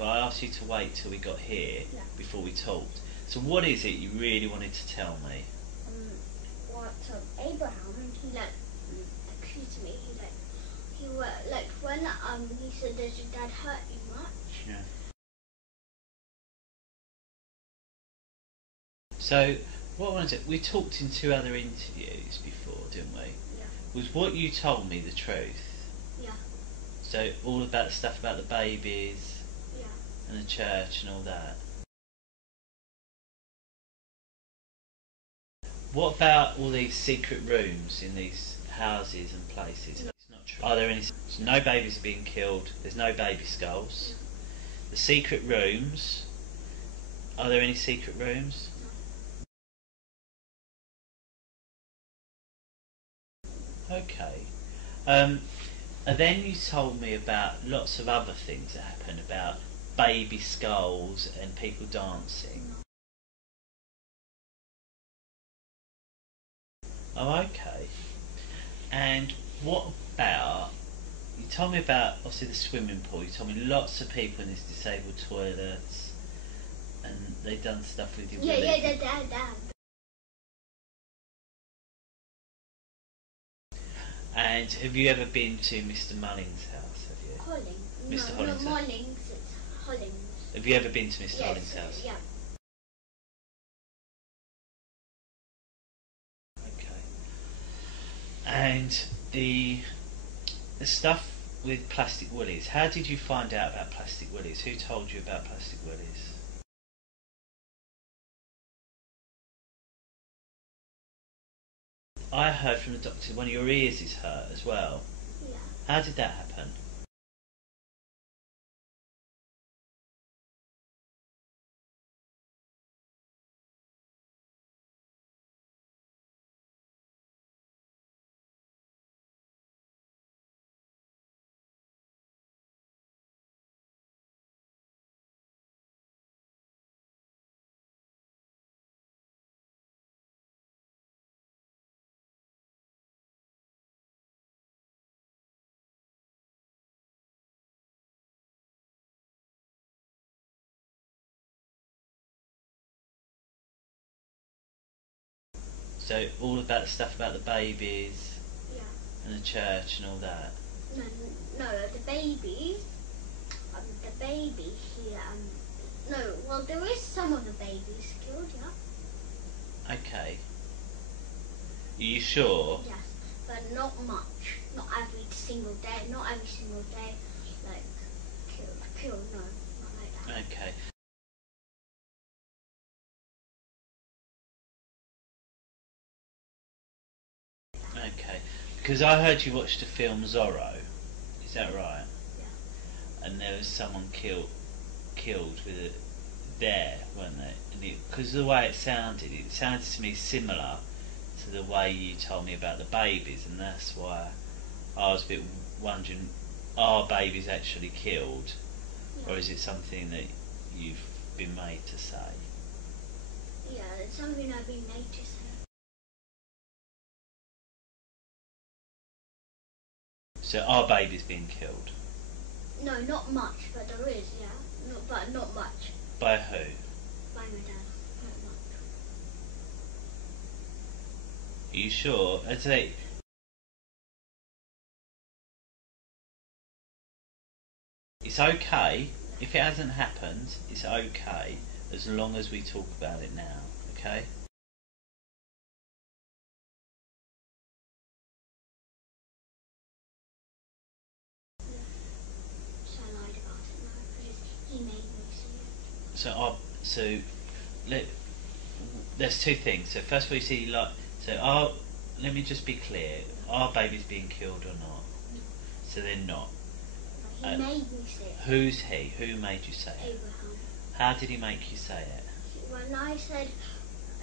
but I asked you to wait till we got here Yeah. before we talked. So what is it you really wanted to tell me? What Abraham, he accused me. When he said, "Does your dad hurt you much?" Yeah. So what was it? We talked in 2 other interviews before, didn't we? Yeah. Was what you told me the truth? Yeah. So all about the stuff about the babies Yeah. and the church and all that. What about all these secret rooms in these houses and places? No. It's not true. Are there any? So no babies are being killed. There's no baby skulls. No. The secret rooms. Are there any secret rooms? No. Okay. And then you told me about lots of other things that happen, about baby skulls and people dancing. Oh, okay. And what about, you told me about obviously the swimming pool, you told me lots of people in this disabled toilets and they've done stuff with your willy. Yeah, Dad. And have you ever been to Mr. Mullins' house, have you? Holling. Mr. No, Holling's not house. Mullings, it's Hollings. Have you ever been to Mr. Yes, Holling's house? Yeah. Okay. And the stuff with plastic willies, how did you find out about plastic willies? Who told you about plastic willies? I heard from the doctor one of your ears is hurt as well. Yeah. How did that happen? So all about the stuff about the babies Yeah. and the church and all that. No, the baby, he, no, well, there is some of the babies killed, yeah. Okay. Are you sure? Yes, but not much. Not every single day, like, killed, no, not like that. Okay. Okay. Because I heard you watched the film Zorro. Is that right? Yeah. And there was someone killed with it there, weren't they? And because the way it sounded to me similar to the way you told me about the babies, and that's why I was a bit wondering: are babies actually killed, Yeah. or is it something that you've been made to say? Yeah, it's something I've been made to say. So are babies being killed? No, not much, but there is, yeah. But not much. By who? By my dad, not much. Are you sure? I'd say. It's okay if it hasn't happened. It's okay as long as we talk about it now. Okay. So I lied about it now because he made me see it. So there's 2 things. So first of all, you see, like, let me just be clear: are babies being killed or not? No. So they're not. He made me say it. Who's he? Who made you say it? Abraham. How did he make you say it? When I said,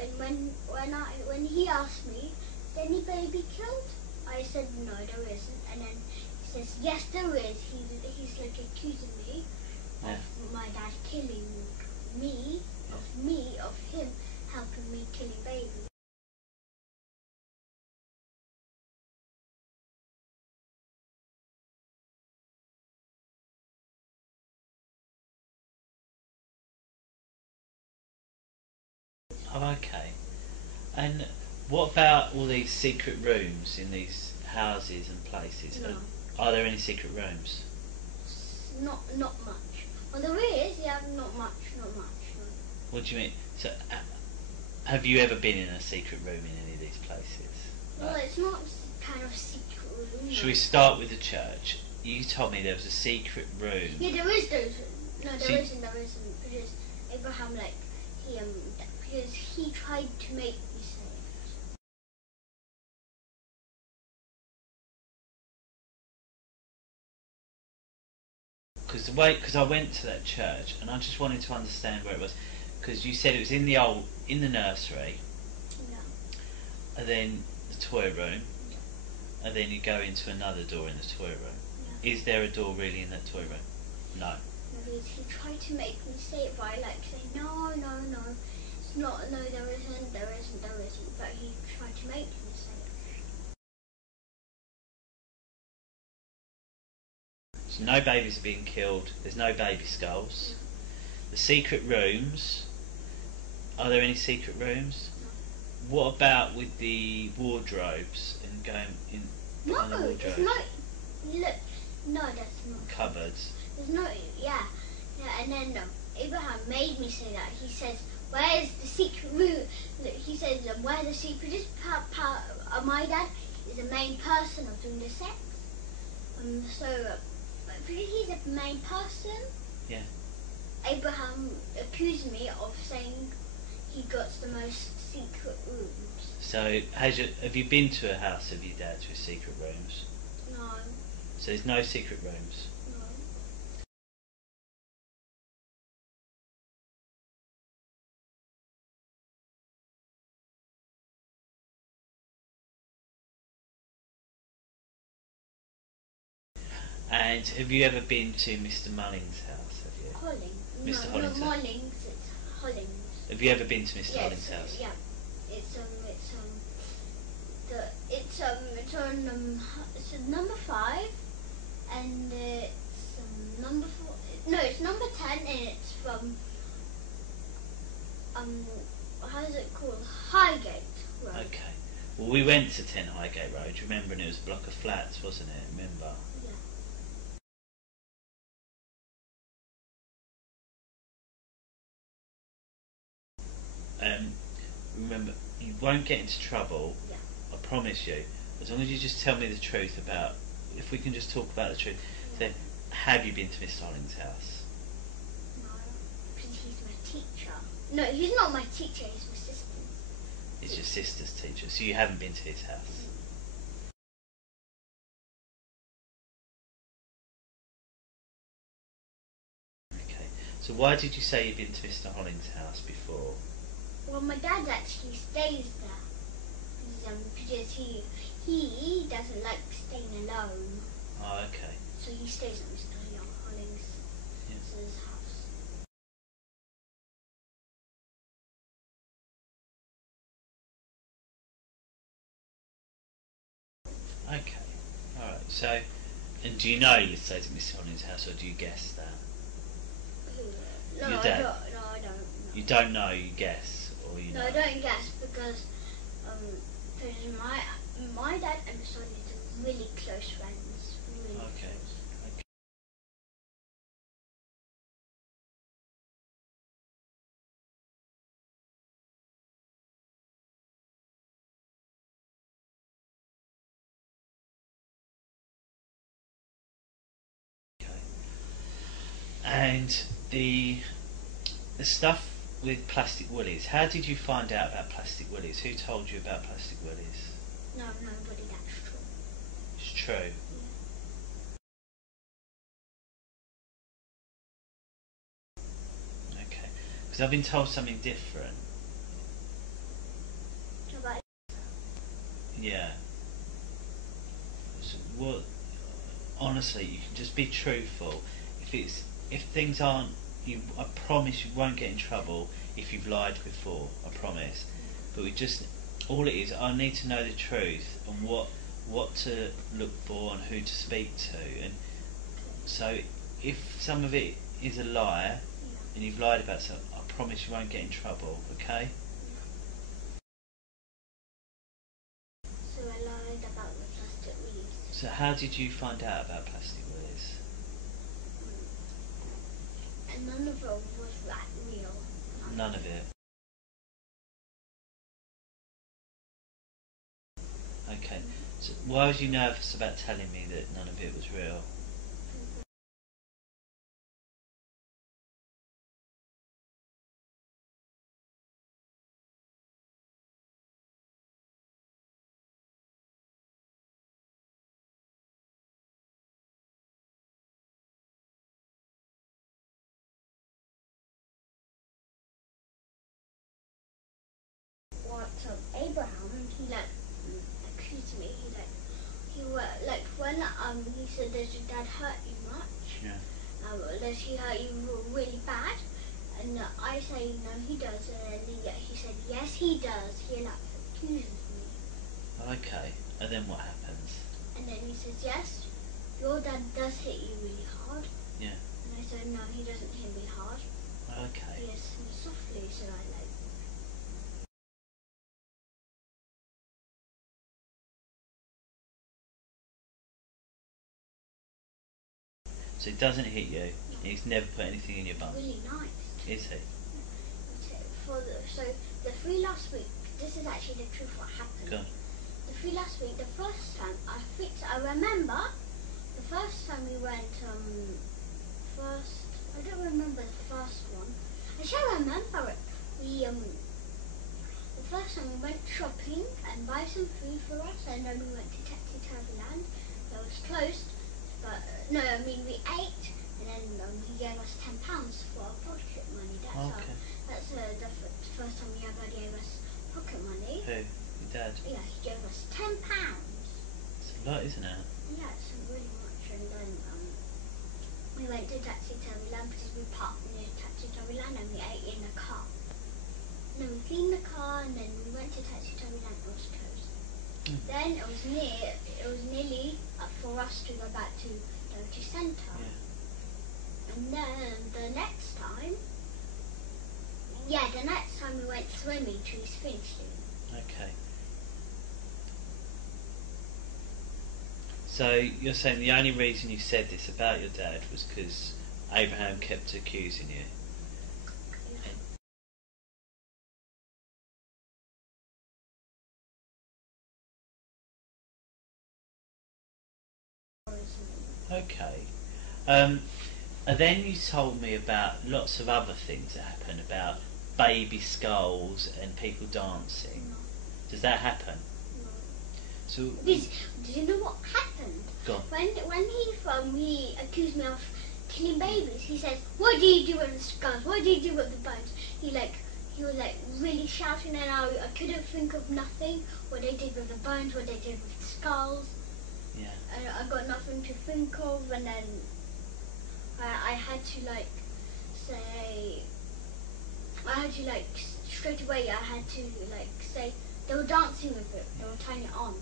and when he asked me, is any baby killed? I said no, there isn't. And then he says, yes, there is. He's like accusing me Yeah. of my dad killing of him helping me killing babies. Oh, okay. And what about all these secret rooms in these houses and places? No. Are there any secret rooms? Not much. Well, there is. Yeah, not much. No. What do you mean? So, have you ever been in a secret room in any of these places? Well, it's not kind of secret room. Should we start with the church? You told me there was a secret room. Yeah, there is. No, there isn't. Because Abraham, because he tried to make me say it. Because I went to that church and I just wanted to understand where it was. Because you said it was in the nursery, Yeah. and then the toy room, and then you go into another door in the toy room. Yeah. Is there a door really in that toy room? No. Because he tried to make me say it by saying no. It's not. No, there isn't. But he tried to make me say it. So no babies are being killed. There's no baby skulls. The secret rooms. Are there any secret rooms? No. What about with the wardrobes and going in behind the wardrobes? It's not. Look, no, that's not. Cupboards. There's no. Yeah. And then Abraham made me say that. He says, "Where's the secret room?" Look, he says, "Where the secret is." My dad is the main person of doing the sex. Because he's the main person. Yeah. Abraham accused me of saying he got the most secret rooms. So, have you been to a house of your dad's with secret rooms? No. So there's no secret rooms. No. And have you ever been to Mr. Mulling's house? Have you? Holling. Mr. No, Holling's not house. Mullings, it's Hollings. Have you ever been to Mr. Yes, Holling's house? Yeah. It's number 5, and it's number 4. No, it's number 10, and it's from how's it called? Highgate Road. Okay. Well, we went to 10 Highgate Road, remember, and it was a block of flats, wasn't it? Remember? Yeah. Remember, you won't get into trouble. Yeah. I promise you. As long as you just tell me the truth about. If we can just talk about the truth. Yeah. So, have you been to Mr. Holling's house? No, because he's my teacher. No, he's not my teacher. He's my sister. It's your sister's teacher, so you haven't been to his house. Okay. So why did you say you'd been to Mr. Holling's house before? Well, my dad actually stays there because he doesn't like staying alone. Oh, okay. So he stays at Mr. Holling's house. Okay. Alright, so, and do you know he stays at Mr. Holling's house, or do you guess that? No, Your I dad? don't. No, I don't. No. You don't know, you guess, or you know? No, I don't guess because my dad and Mr. Holling are really close friends. Really Okay. close. Okay. And the stuff with plastic willies, how did you find out about plastic willies? Who told you about plastic willies? No, nobody. That's true. It's true. Okay. Because I've been told something different. Yeah. But Yeah. So what? Honestly, you can just be truthful. If things aren't, I promise you won't get in trouble if you've lied before. I promise. But all it is, I need to know the truth and what to look for and who to speak to. And so, if some of it is a lie and you've lied about something, I promise you won't get in trouble. Okay? So how did you find out about plastic willies? And none of it was that real. None of it. Okay. So why was you nervous about telling me that none of it was real? What Abraham, he like accused me. Like when he said, "Does your dad hurt you much? Yeah. Does he hurt you really bad?" And I say, "No, he does." And then he said, "Yes, he does." He like accuses me. Okay. And then what happens? And then he says, "Yes, your dad does hit you really hard." Yeah. And I said, "No, he doesn't hit me hard. Okay. He hits me softly." So I like. So he doesn't hit you. And he's never put anything in your bum. Really nice. Is he? So the three last week, this is actually the truth what happened. Go on. The three last week, the first time I remember the first time we went I don't remember the first one. I shall remember it. The first time we went shopping and buy some food for us, and then we went to Taxi Land. That was closed, but no, I mean we ate, and then he gave us £10 for our pocket money. That's the first time he ever gave us pocket money. Who? Your dad? Yeah, he gave us £10. It's a lot, isn't it? Yeah, it's really much. And then we went to Taxi Land because we parked near Taxi Land and we ate in the car. And then we cleaned the car and then we went to Taxi Land and it was closed. Then it was nearly for us to go back to the centre. Yeah. And then the next time we went swimming to East Finchley. Okay. So you're saying the only reason you said this about your dad was because Abraham kept accusing you? Okay. And then you told me about lots of other things that happen, about baby skulls and people dancing. No. Does that happen? No. So Do you know what happened? go on. When he accused me of killing babies, he said, "What do you do with the skulls? What do you do with the bones?" He was like really shouting, and I couldn't think of nothing. What they did with the bones, what they did with the skulls. Yeah. And I got nothing to think of, and then I had to straight away I had to say they were dancing with it, they were tying it on.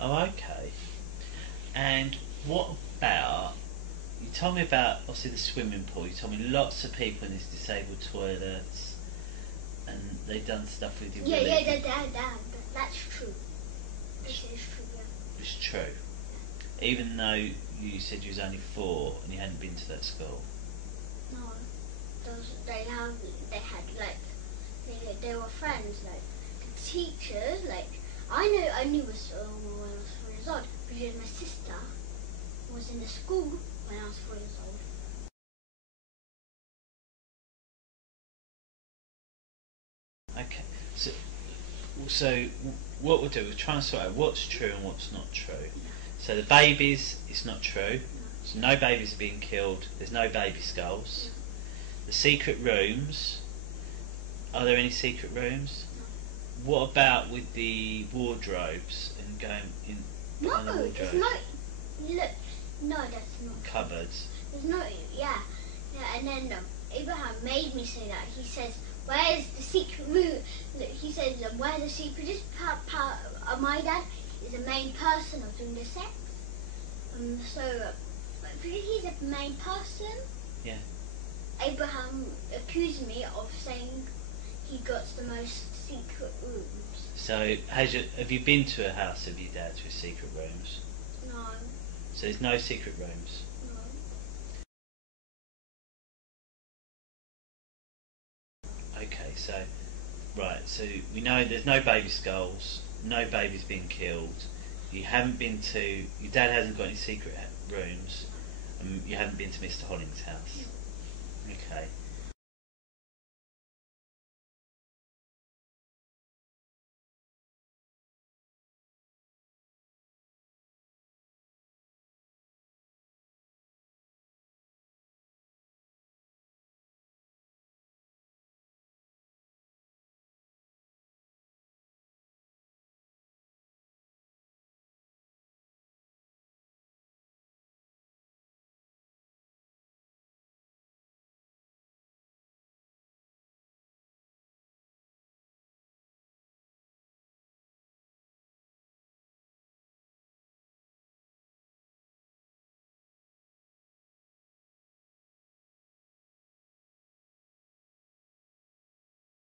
Oh, okay. And what about, you told me about obviously the swimming pool, you told me lots of people in these disabled toilets and they've done stuff with you. That's true. This is true, yeah. It's true. Even though you said you was only 4 and you hadn't been to that school. No, they were friends, the teachers, I knew was when I was 4 years old because my sister was in the school when I was 4 years old. Okay, so what we'll do is try and sort out what's true and what's not true. So the babies, it's not true. So no babies are being killed. There's no baby skulls. The secret rooms. Are there any secret rooms? No. What about with the wardrobes and going in behind the No, wardrobe? it's not. Look, no, that's not. Cupboards. There's no. Yeah. And then Abraham made me say that. He says, where's the secret room? Look, he says, where's the secret? This my dad is the main person of Linguistics. Because he's the main person, Yeah. Abraham accused me of saying he got the most secret rooms. So, have you been to a house of your dad's with secret rooms? No, So there's no secret rooms. no. Okay, so we know there's no baby skulls, no babies being killed. Your dad hasn't got any secret rooms, and you haven't been to Mr. Holling's house.